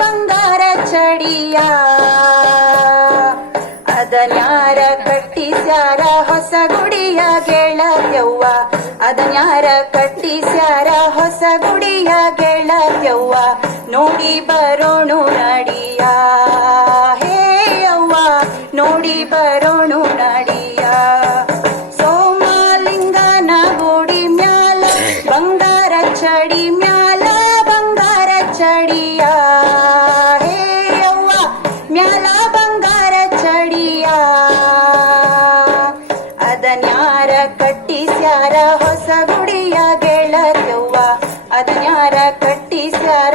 ಬಂಗಾರ ಚಡಿಯ. ಅದನ್ಯಾರ ಕಟ್ಟಿಸ್ಯಾರ ಹೊಸ ಗುಡಿಯ ಗೆಳತ್ಯವ್ವ. ಅದನ್ಯಾರ ಕಟ್ಟಿಸ್ಯಾರ ಹೊಸ ಗುಡಿಯ ಗೆಳತ್ಯವ್ವ. ನೋಡಿ ಬರೋಣ ನಡಿಯ. ಹೇ ಯವ್ವ ನೋಡಿ ಬರೋ ಅದನ್ಯಾರ ಕಟ್ಟಿಸ್ಯಾರ ಹೊಸ ಗುಡಿಯ ಗೆಳತವ್ವ ಅದನ್ಯಾರ ಕಟ್ಟಿಸ್ಯಾರ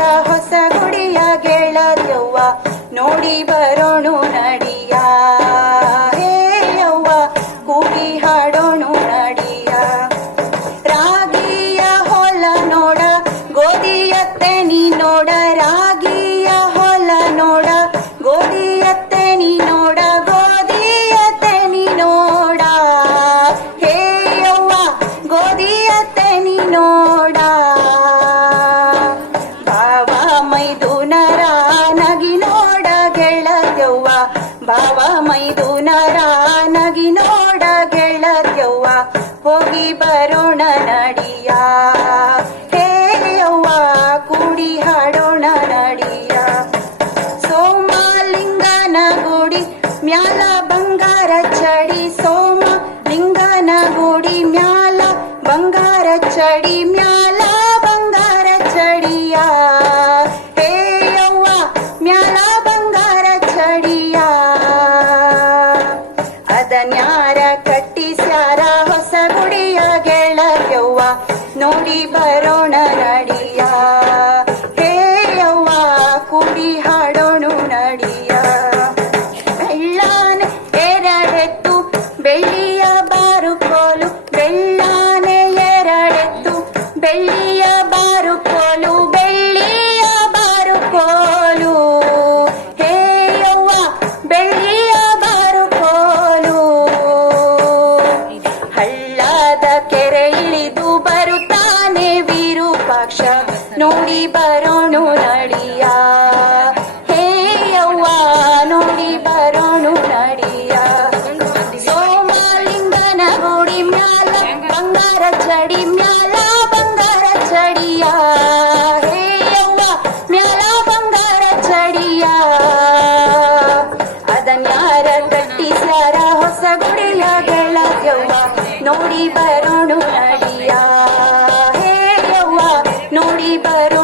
ಮ್ಯಾಲ ಬಂಗಾರ ಚಡಿ ಸೋಮ, ಲಿಂಗನ ಗುಡಿ ಮ್ಯಾಲ ಬಂಗಾರ ಚಡಿ, ಮ್ಯಾಲ ಬಂಗಾರ ಚಡಿಯ. ಹೇ ಯವ್ವ, ಮ್ಯಾಲ ಬಂಗಾರ ಚಡಿಯ. ಅದನ್ಯಾರ ಕಟ್ಟಿಸ್ಯಾರ ಹೊಸ ಗುಡಿಯ ಗೆಳಯವ್ವ ನೋಡಿ ಬರೋಣ ವಿರೂಪಾಕ್ಷ ನೋಡಿ ಬರೋಣು ನಡಿಯ. ಹೇ ಯವ್ವ, ನೋಡಿ ಬರೋಣು ನಡಿಯ. ಸೋಮಲಿಂಗನ ಗುಡಿ ಮ್ಯಾಲ, ಬಂಗಾರ ಚಡಿ ಮ್ಯಾಲ, ಬಂಗಾರ ಚಡಿಯ. ಹೇ ಯವ್ವ, ಮ್ಯಾಲ, ಬಂಗಾರ ಚಡಿಯ. ಅದನ್ಯಾರ ಕಟ್ಟಿಸ್ಯಾರ? ಹೊಸ ಗುಡಿಯ ಗೆಳತ್ಯವ್ವ ನೋಡಿ ಬರೋಣು ನೋಡಿ ಬರೋಣು